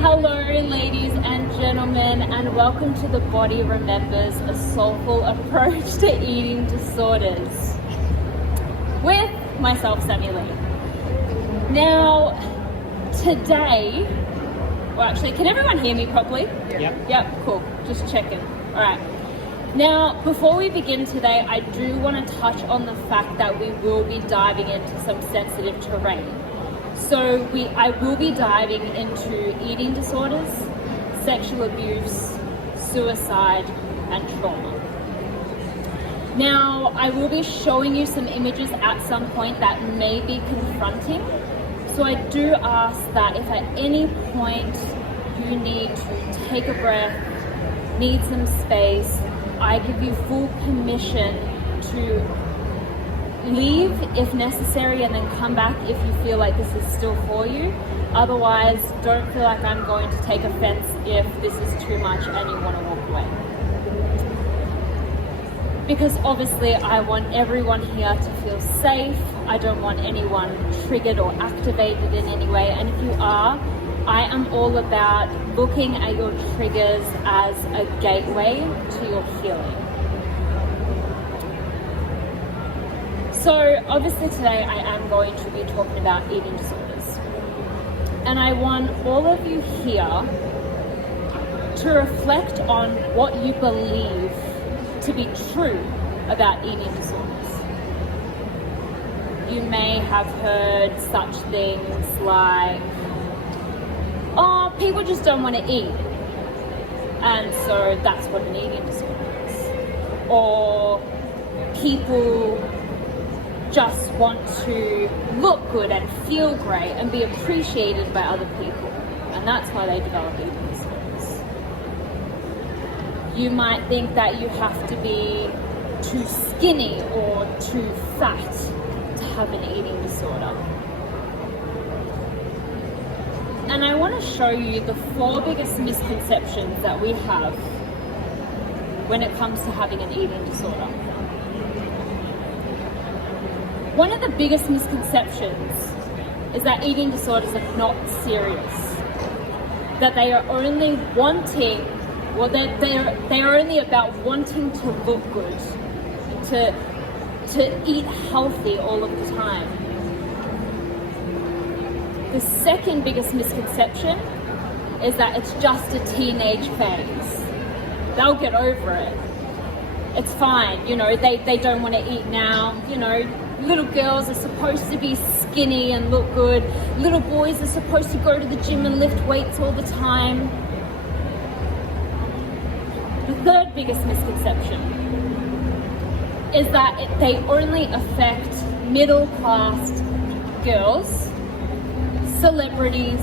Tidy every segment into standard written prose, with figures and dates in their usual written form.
Hello, ladies and gentlemen, and welcome to The Body Remembers, a soulful approach to eating disorders with myself, Sammie. Now, today, well, actually, can everyone hear me properly? Yep, cool. Just checking. All right. Now, before we begin today, I do want to touch on the fact that we will be diving into some sensitive terrain. So I will be diving into eating disorders, sexual abuse, suicide, and trauma. Now, I will be showing you some images at some point that may be confronting. So I do ask that if at any point you need to take a breath, need some space, I give you full permission to leave if necessary and then come back if you feel like this is still for you. Otherwise, don't feel like I'm going to take offense if this is too much and you want to walk away. Because obviously I want everyone here to feel safe. I don't want anyone triggered or activated in any way. And if you are, I am all about looking at your triggers as a gateway to your healing. So obviously today I am going to be talking about eating disorders. And I want all of you here to reflect on what you believe to be true about eating disorders. You may have heard such things like, oh, people just don't want to eat, and so that's what an eating disorder is. Or people just want to look good and feel great and be appreciated by other people, and that's why they develop eating disorders. You might think that you have to be too skinny or too fat to have an eating disorder. And I want to show you the 4 biggest misconceptions that we have when it comes to having an eating disorder. One of the biggest misconceptions is that eating disorders are not serious. That they are only wanting, well, they are only about wanting to look good, to eat healthy all of the time. The second biggest misconception is that it's just a teenage phase. They'll get over it. It's fine, they don't want to eat now. Little girls are supposed to be skinny and look good. Little boys are supposed to go to the gym and lift weights all the time. The third biggest misconception is that they only affect middle-class girls, celebrities,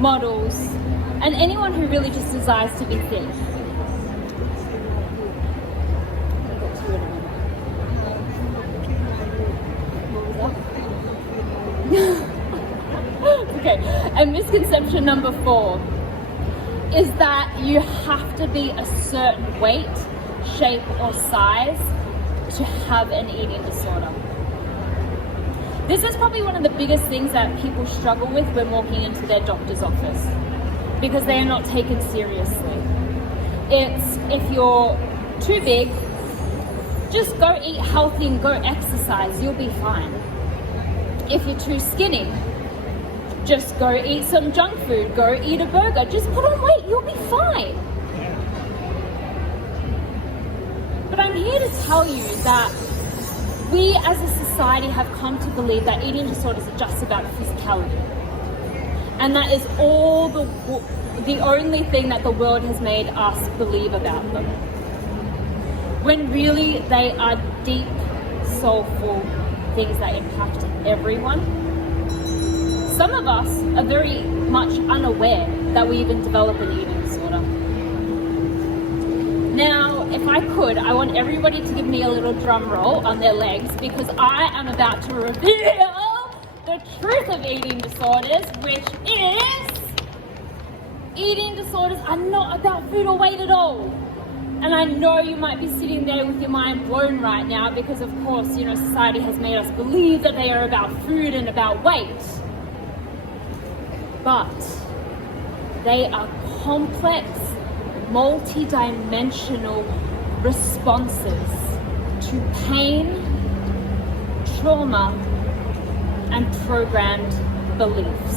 models, and anyone who really just desires to be thin. Okay, and misconception number 4 is that you have to be a certain weight, shape, or size to have an eating disorder. This is probably one of the biggest things that people struggle with when walking into their doctor's office, because they are not taken seriously. It's, if you're too big, just go eat healthy and go exercise, you'll be fine. If you're too skinny, just go eat some junk food, go eat a burger, just put on weight, you'll be fine. But I'm here to tell you that we as a society have come to believe that eating disorders are just about physicality. And that is all the only thing that the world has made us believe about them. When really they are deep, soulful things that impact everyone. Some of us are very much unaware that we even develop an eating disorder. Now, if I could, I want everybody to give me a little drum roll on their legs, because I am about to reveal the truth of eating disorders, which is eating disorders are not about food or weight at all. And I know you might be sitting there with your mind blown right now because, of course, society has made us believe that they are about food and about weight. but they are complex, multi-dimensional responses to pain, trauma, and programmed beliefs.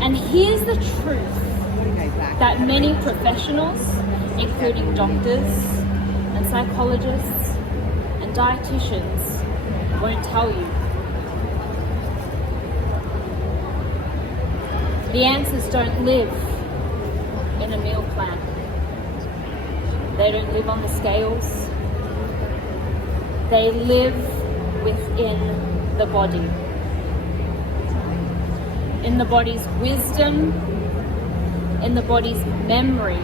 And here's the truth that many professionals, including doctors and psychologists and dietitians, won't tell you. The answers don't live in a meal plan. They don't live on the scales. They live within the body. In the body's wisdom, in the body's memory,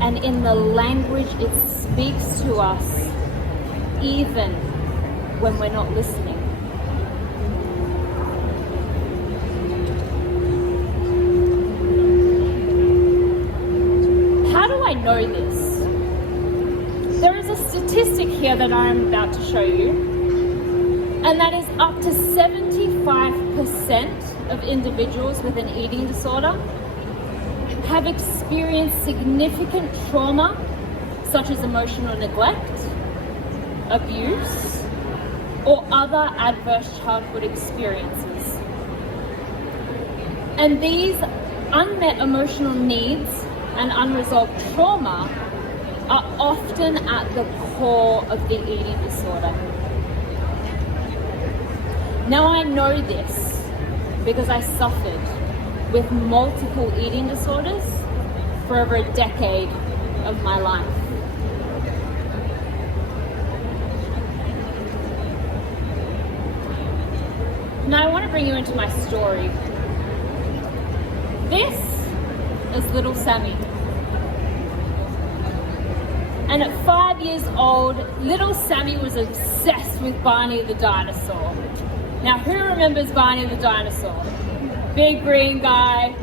and in the language it speaks to us, even when we're not listening. How do I know this? There is a statistic here that I am about to show you, and that is up to 75% of individuals with an eating disorder have experienced significant trauma, such as emotional neglect, abuse, or other adverse childhood experiences. And these unmet emotional needs and unresolved trauma are often at the core of the eating disorder. Now I know this because I suffered with multiple eating disorders for over a decade of my life. Now I want to bring you into my story. This is little Sammie. And at 5 years old, little Sammie was obsessed with Barney the dinosaur. Now, who remembers Barney the dinosaur? Big green guy,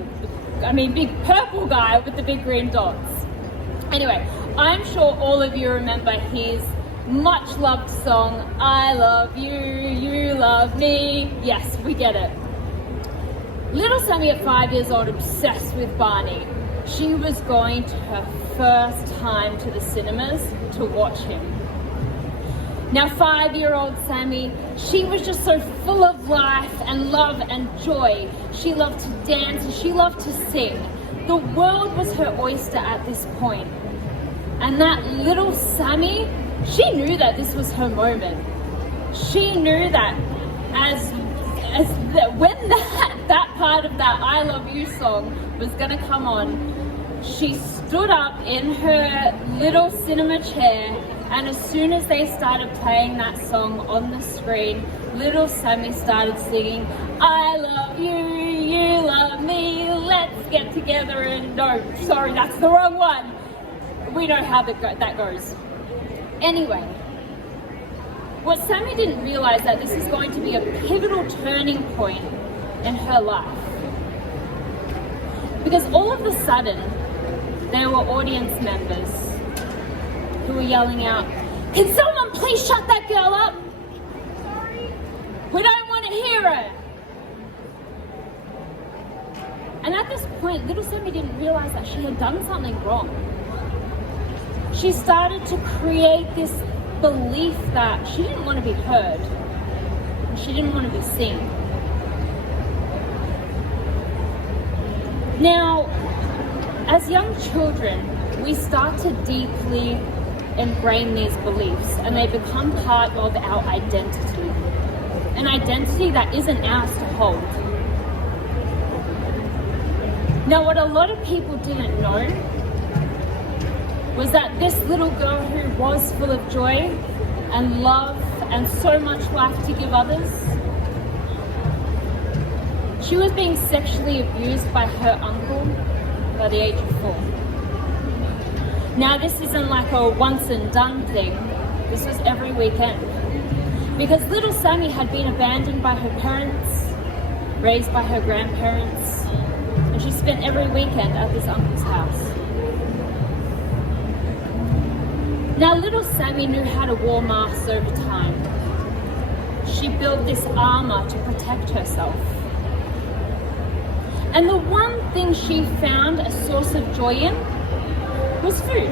big purple guy with the big green dots. Anyway, I'm sure all of you remember his much loved song, I love you, you love me. Yes, we get it. Little Sammie at 5 years old, obsessed with Barney. She was going to her first time to the cinemas to watch him. Now 5-year-old Sammie, she was just so full of life and love and joy. She loved to dance and she loved to sing. The world was her oyster at this point. And that little Sammie, she knew that this was her moment. She knew that when that part of that I Love You song was gonna come on, she stood up in her little cinema chair, and as soon as they started playing that song on the screen, little Sammie started singing, I love you, you love me, let's get together and no, sorry, that's the wrong one. We know how that goes. Anyway, what Sammie didn't realize that this is going to be a pivotal turning point in her life. Because all of a sudden, there were audience members who were yelling out, can someone please shut that girl up? Sorry. We don't want to hear it. And at this point, little Sammie didn't realize that she had done something wrong. She started to create this belief that she didn't want to be heard. And she didn't want to be seen. Now, as young children, we start to deeply ingrain these beliefs and they become part of our identity. An identity that isn't ours to hold. Now, what a lot of people didn't know was that this little girl who was full of joy and love and so much life to give others, she was being sexually abused by her uncle by the age of 4. Now this isn't like a once and done thing, this was every weekend. Because little Sammie had been abandoned by her parents, raised by her grandparents, and she spent every weekend at this uncle's house. Now little Sammie knew how to wear masks over time. She she built this armor to protect herself. And the one thing she found a source of joy in was food.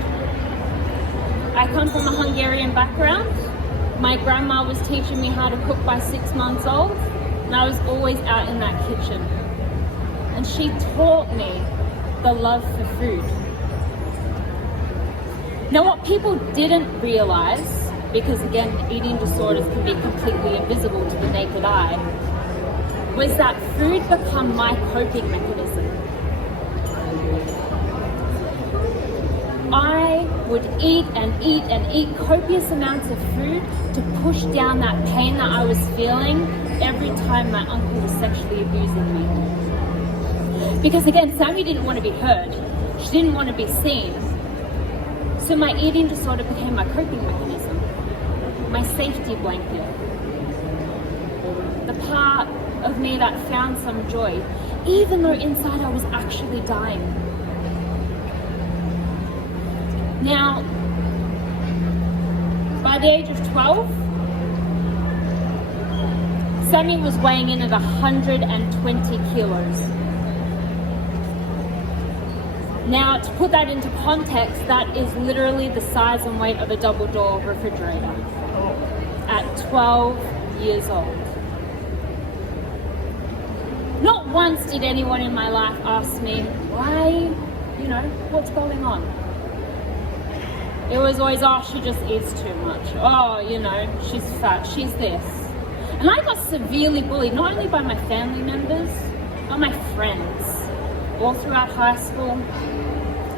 I come from a Hungarian background. My grandma was teaching me how to cook by 6 months old, and I was always out in that kitchen. And she taught me the love for food. Now, what people didn't realize, because again, eating disorders can be completely invisible to the naked eye, was that food became my coping mechanism. I would eat and eat and eat copious amounts of food to push down that pain that I was feeling every time my uncle was sexually abusing me. Because again, Sammie didn't want to be heard. She didn't want to be seen. So my eating disorder became my coping mechanism, my safety blanket, the part of me that found some joy, even though inside I was actually dying. Now, by the age of 12, Sammie was weighing in at 120 kilos. Now, to put that into context, that is literally the size and weight of a double-door refrigerator at 12 years old. Not once did anyone in my life ask me, why, what's going on? It was always, oh, she just eats too much. Oh, she's fat, she's this. And I got severely bullied, not only by my family members, but my friends, all throughout high school,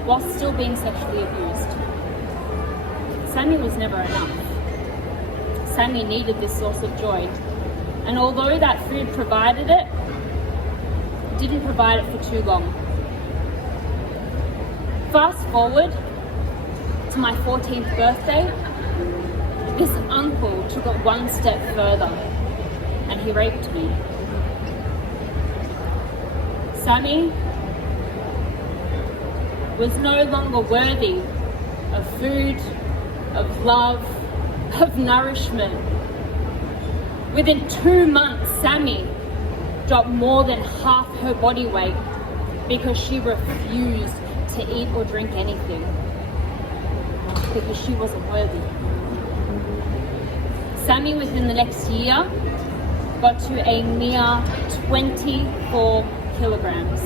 while still being sexually abused. Sammie was never enough. Sammie needed this source of joy. And although that food provided it, didn't provide it for too long. Fast forward to my 14th birthday, this uncle took it one step further and he raped me. Sammie was no longer worthy of food, of love, of nourishment. Within 2 months, Sammie dropped more than half her body weight because she refused to eat or drink anything because she wasn't worthy. Sammie within the next year got to a mere 24 kilograms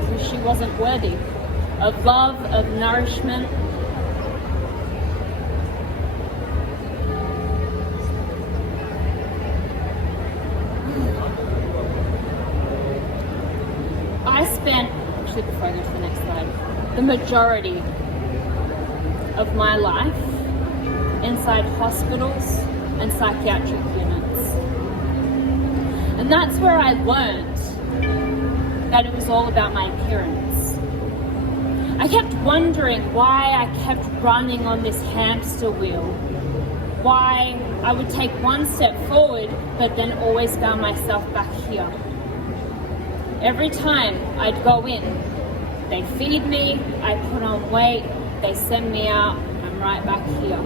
because she wasn't worthy of love, of nourishment. Before I go to the next slide, the majority of my life inside hospitals and psychiatric units. And that's where I learned that it was all about my appearance. I kept wondering why I kept running on this hamster wheel, why I would take one step forward but then always found myself back here. Every time I'd go in, they feed me, I put on weight, they send me out, I'm right back here.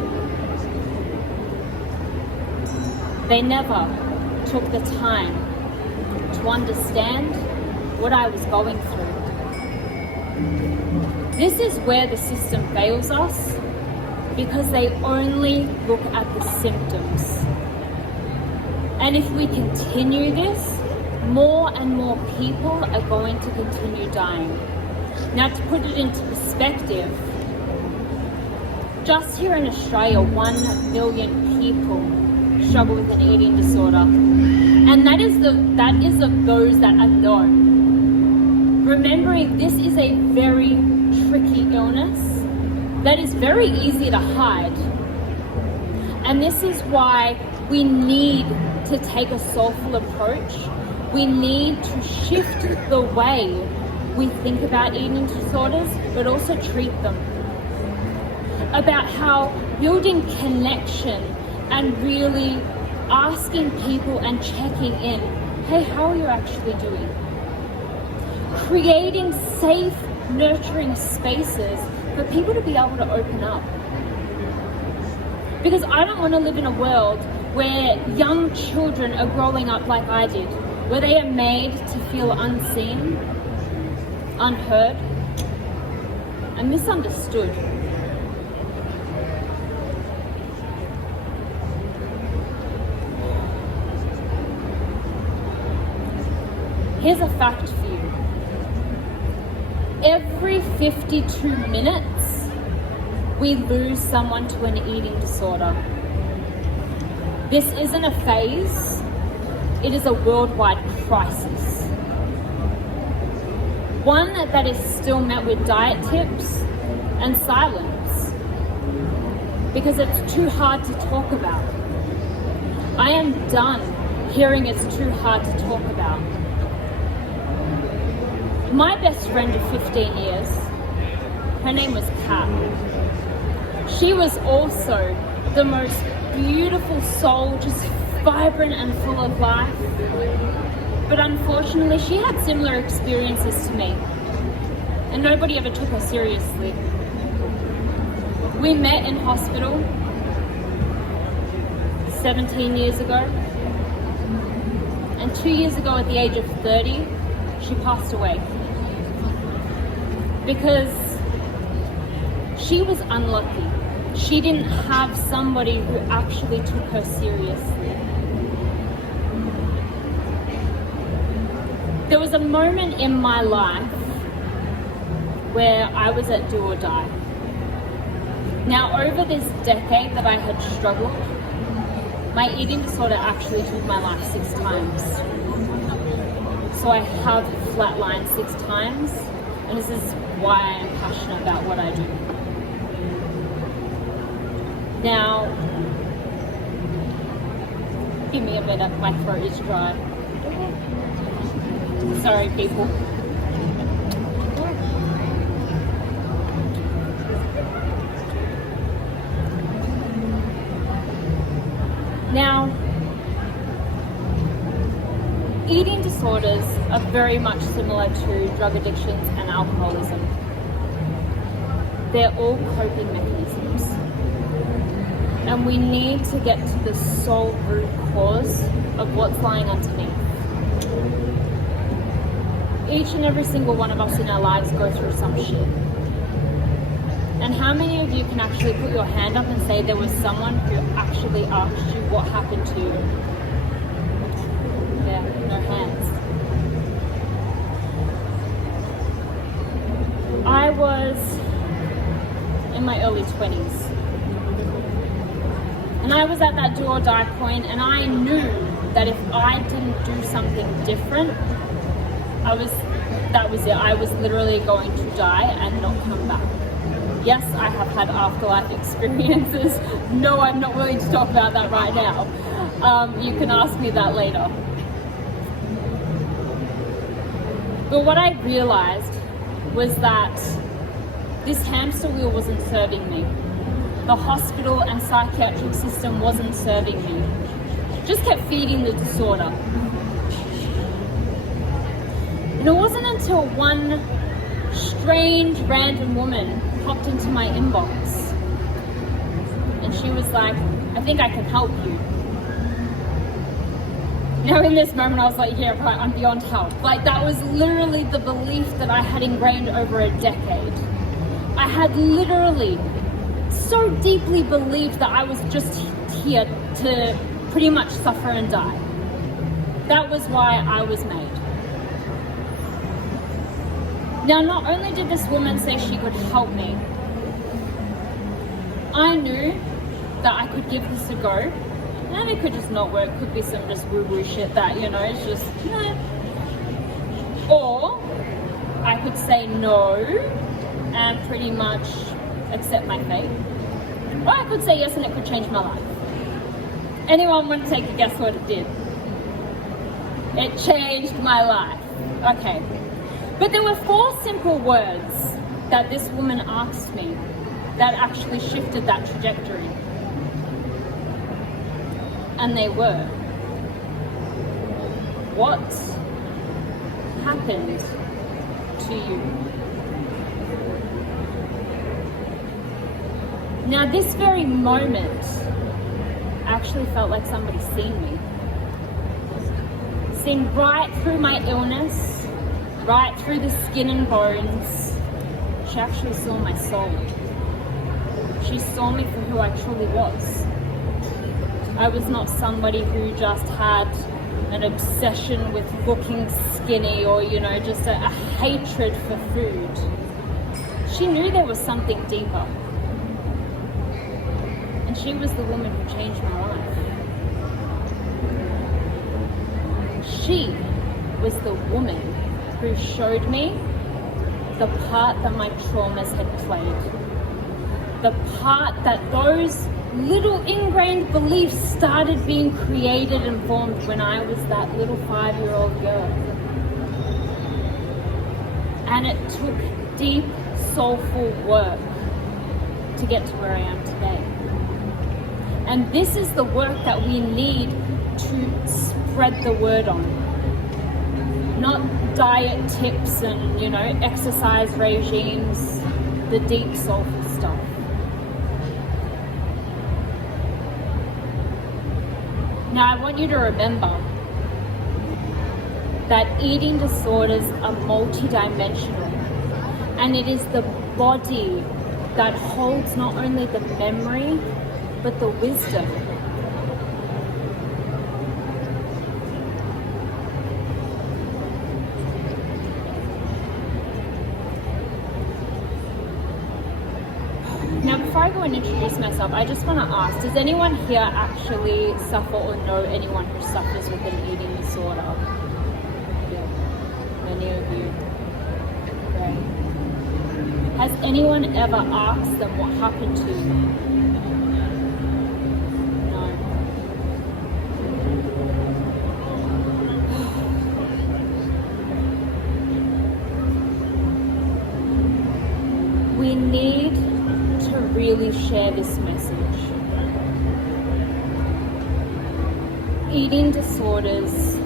They never took the time to understand what I was going through. This is where the system fails us because they only look at the symptoms. And if we continue this, more and more people are going to continue dying. Now, to put it into perspective, just here in Australia, 1 million people struggle with an eating disorder. And that is of those that are known. Remembering this is a very tricky illness that is very easy to hide. And this is why we need to take a soulful approach. We need to shift the way we think about eating disorders, but also treat them. About how building connection and really asking people and checking in, hey, how are you actually doing? Creating safe, nurturing spaces for people to be able to open up. Because I don't want to live in a world where young children are growing up like I did, where they are made to feel unseen, unheard, and misunderstood. Here's a fact for you. Every 52 minutes, we lose someone to an eating disorder. This isn't a phase, it is a worldwide crisis. One that is still met with diet tips and silence, because it's too hard to talk about. I am done hearing it's too hard to talk about. My best friend of 15 years, her name was Kat. She was also the most beautiful soul, just vibrant and full of life. But unfortunately, she had similar experiences to me, and nobody ever took her seriously. We met in hospital 17 years ago, and 2 years ago at the age of 30, she passed away. Because she was unlucky. She didn't have somebody who actually took her seriously. There was a moment in my life where I was at do or die. Now, over this decade that I had struggled, my eating disorder actually took my life 6 times. So I have flatlined 6 times, and this is why I am passionate about what I do. Now, give me a minute, my throat is dry. Sorry, people. Now, eating disorders are very much similar to drug addictions and alcoholism. They're all coping mechanisms. And we need to get to the sole root cause of what's lying underneath. Each and every single one of us in our lives go through some shit. And how many of you can actually put your hand up and say there was someone who actually asked you what happened to you? Yeah, no hands. I was in my early 20s. And I was at that do or die point, and I knew that if I didn't do something different, that was it. I was literally going to die and not come back. Yes, I have had afterlife experiences. No, I'm not willing to talk about that right now. You can ask me that later. But what I realized was that this hamster wheel wasn't serving me. The hospital and psychiatric system wasn't serving me. Just kept feeding the disorder. And it wasn't until one strange random woman popped into my inbox and she was like, I think I can help you. Now in this moment I was like, yeah, right, I'm beyond help. Like, that was literally the belief that I had ingrained over a decade. I had literally so deeply believed that I was just here to pretty much suffer and die. That was why I was made. Now, not only did this woman say she could help me, I knew that I could give this a go, and it could just not work. Could be some just woo-woo shit that, you know, it's just, Or I could say no and pretty much accept my fate. Or I could say yes and it could change my life. Anyone want to take a guess what it did? It changed my life. Okay. But there were 4 simple words that this woman asked me that actually shifted that trajectory. And they were, what happened to you? Now, this very moment, actually felt like somebody seen me. Seen right through my illness, right through the skin and bones. She actually saw my soul. She saw me for who I truly was. I was not somebody who just had an obsession with looking skinny or, just a hatred for food. She knew there was something deeper. And she was the woman who changed my life. She was the woman who showed me the part that my traumas had played. The part that those little ingrained beliefs started being created and formed when I was that little 5-year-old girl. And it took deep, soulful work to get to where I am today. And this is the work that we need to spread the word on. Not diet tips and, exercise regimes, the deep, soulful stuff. Now, I want you to remember that eating disorders are multidimensional, and it is the body that holds not only the memory, but the wisdom. Now, before I go and introduce myself, I just want to ask, does anyone here actually suffer or know anyone who suffers with an eating disorder? Yeah, many of you. Great. Has anyone ever asked them what happened to you? No. We need to really share this message. Eating disorders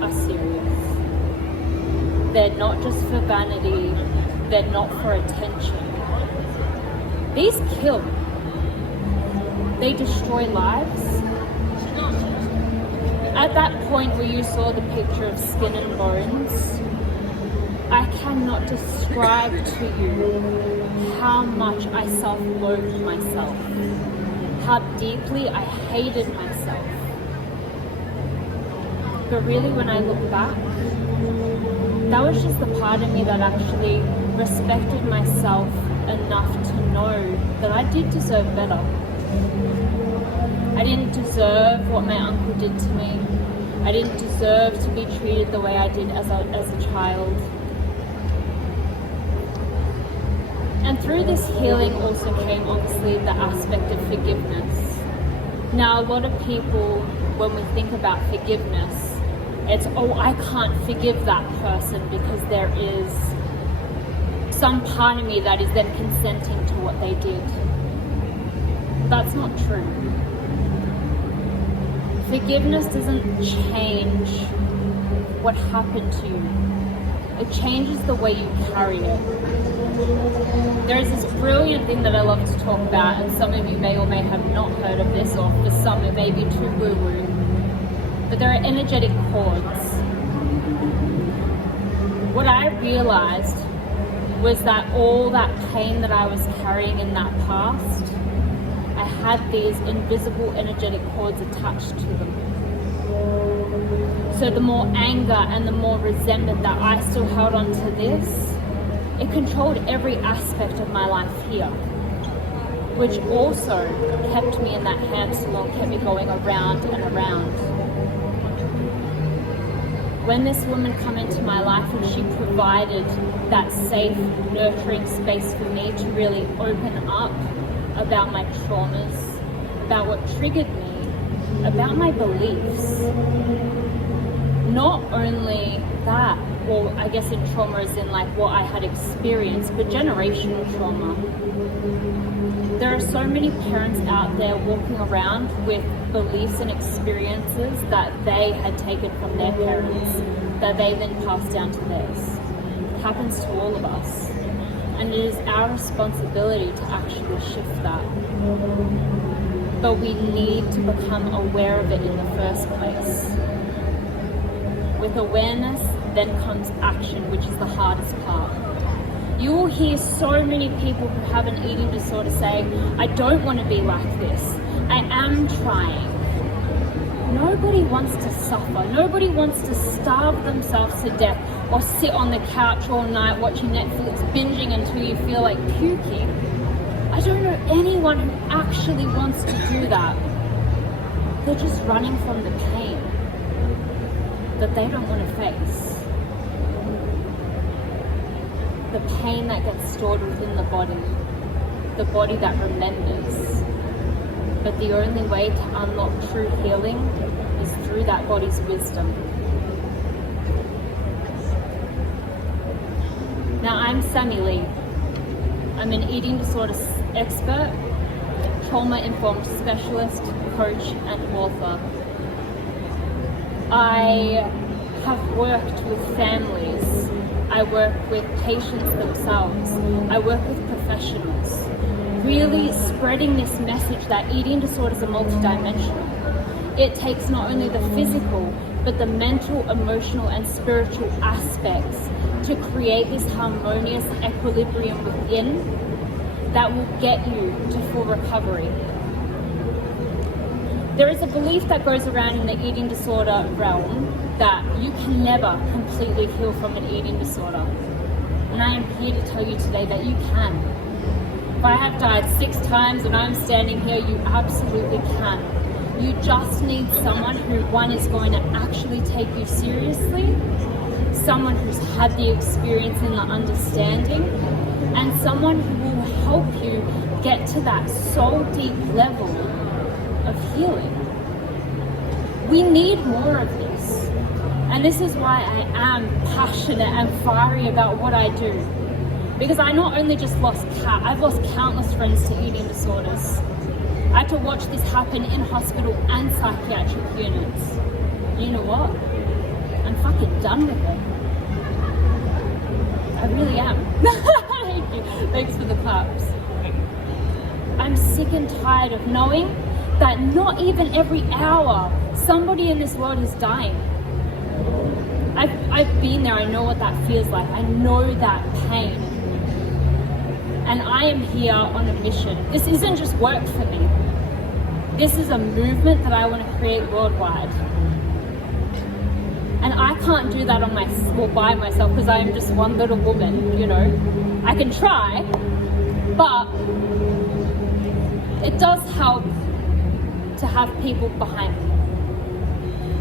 are serious. They're not just for vanity, they're not for attention. These kill. They destroy lives. At that point where you saw the picture of skin and bones, I cannot describe to you how much I self-loathed myself, how deeply I hated myself. But really, when I look back, that was just the part of me that actually respected myself enough to know that I did deserve better. I didn't deserve what my uncle did to me. I didn't deserve to be treated the way I did as a child. And through this healing also came obviously the aspect of forgiveness. Now, a lot of people, when we think about forgiveness, it's, I can't forgive that person because there is some part of me that is then consenting to what they did. That's not true. Forgiveness doesn't change what happened to you. It changes the way you carry it. There's this brilliant thing that I love to talk about, and some of you may or may have not heard of this, or for some it may be too woo-woo, but there are energetic cords. What I realized was that all that pain that I was carrying in that past, I had these invisible energetic cords attached to them. So the more anger and the more resentment that I still held on to this, it controlled every aspect of my life here, which also kept me in that hamster wheel, kept me going around and around. When this woman came into my life and she provided that safe, nurturing space for me to really open up about my traumas, about what triggered me, about my beliefs. Not only that, or I guess in trauma as in like what I had experienced, but generational trauma. There are so many parents out there walking around with beliefs and experiences that they had taken from their parents, that they then passed down to theirs. It happens to all of us. And it is our responsibility to actually shift that. but we need to become aware of it in the first place. With awareness, then comes action, which is the hardest part. You will hear so many people who have an eating disorder say, I don't want to be like this. I am trying. Nobody wants to suffer. Nobody wants to starve themselves to death or sit on the couch all night watching Netflix, binging until you feel like puking. I don't know anyone who actually wants to do that. They're just running from the pain that they don't want to face. The pain that gets stored within the body that remembers. But the only way to unlock true healing is through that body's wisdom. Now, I'm Sammie Lee. I'm an eating disorder expert, trauma-informed specialist, coach, and author. I have worked with families. I work with patients themselves. I work with professionals. Really spreading this message that eating disorders are multidimensional. It takes not only the physical, but the mental, emotional, and spiritual aspects to create this harmonious equilibrium within that will get you to full recovery. There is a belief that goes around in the eating disorder realm that you can never completely heal from an eating disorder. And I am here to tell you today that you can. If I have died 6 times and I'm standing here, you absolutely can. You just need someone who, one, is going to actually take you seriously, someone who's had the experience and the understanding, and someone who will help you get to that soul deep level of healing. We need more of this. And this is why I am passionate and fiery about what I do. Because I not only just I've lost countless friends to eating disorders. I had to watch this happen in hospital and psychiatric units. You know what? I'm fucking done with it. I really am. Thank you. Thanks for the claps. I'm sick and tired of knowing that not even every hour somebody in this world is dying. I've been there. I know what that feels like. I know that pain. And I am here on a mission. This isn't just work for me. This is a movement that I want to create worldwide. And I can't do that by myself because I am just one little woman, you know. I can try, but it does help to have people behind me.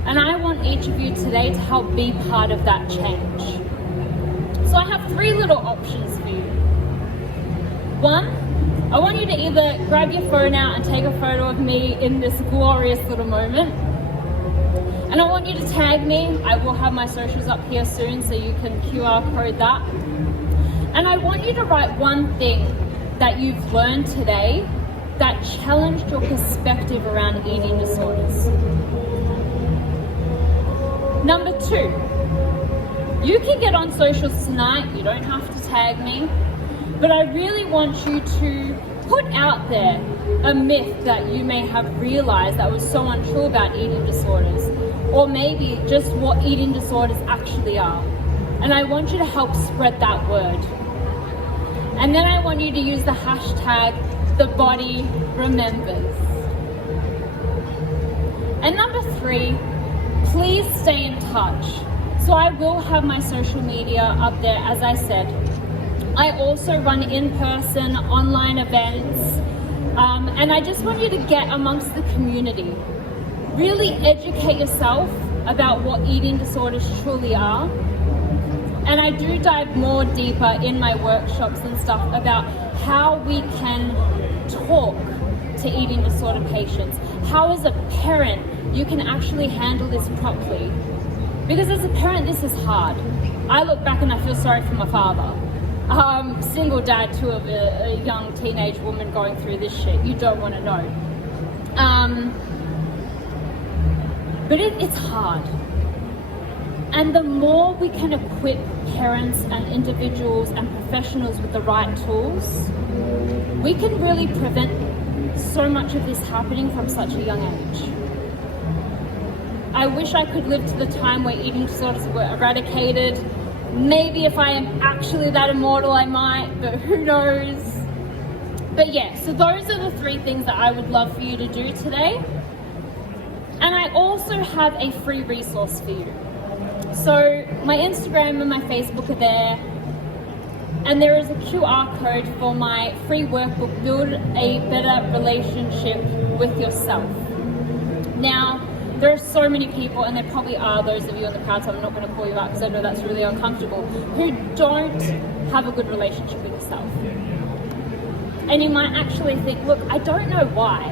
And I want each of you today to help be part of that change. So I have 3 little options for you. 1, I want you to either grab your phone out and take a photo of me in this glorious little moment. And I want you to tag me. I will have my socials up here soon so you can QR code that. And I want you to write one thing that you've learned today that challenged your perspective around eating disorders. Number 2, you can get on socials tonight. You don't have to tag me. But I really want you to put out there a myth that you may have realized that was so untrue about eating disorders, or maybe just what eating disorders actually are. And I want you to help spread that word. And then I want you to use the hashtag #TheBodyRemembers. And number 3, please stay in touch. So I will have my social media up there, as I said. I also run in-person online events, and I just want you to get amongst the community. Really educate yourself about what eating disorders truly are. And I do dive more deeper in my workshops and stuff about how we can talk to eating disorder patients. How as a parent you can actually handle this properly. Because as a parent this is hard. I look back and I feel sorry for my father. Single dad too of a young teenage woman going through this shit. You don't want to know. But it's hard. And the more we can equip parents and individuals and professionals with the right tools, we can really prevent so much of this happening from such a young age. I wish I could live to the time where eating disorders were eradicated. Maybe if I am actually that immortal, I might, but who knows? But yeah, so those are the 3 things that I would love for you to do today. And I also have a free resource for you. So my Instagram and my Facebook are there, and there is a QR code for my free workbook, Build a Better Relationship with Yourself. Now, there are so many people, and there probably are those of you in the crowd, so I'm not going to call you out because I know that's really uncomfortable, who don't have a good relationship with yourself. And you might actually think, look, I don't know why.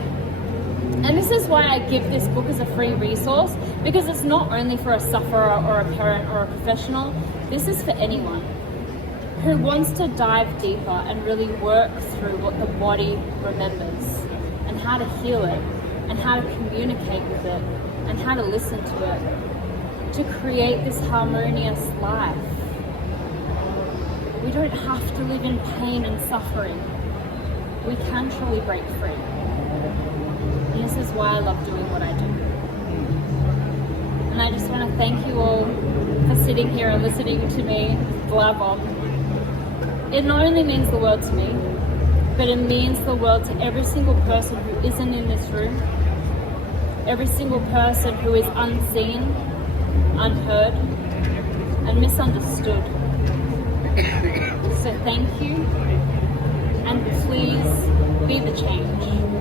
And this is why I give this book as a free resource, because it's not only for a sufferer or a parent or a professional. This is for anyone who wants to dive deeper and really work through what the body remembers and how to heal it and how to communicate with it and how to listen to it to create this harmonious life. We don't have to live in pain and suffering. We can truly break free. And this is why I love doing what I do. And I just want to thank you all for sitting here and listening to me blab on. It not only means the world to me, but it means the world to every single person who isn't in this room, every single person who is unseen, unheard, and misunderstood. So thank you, and please be the change.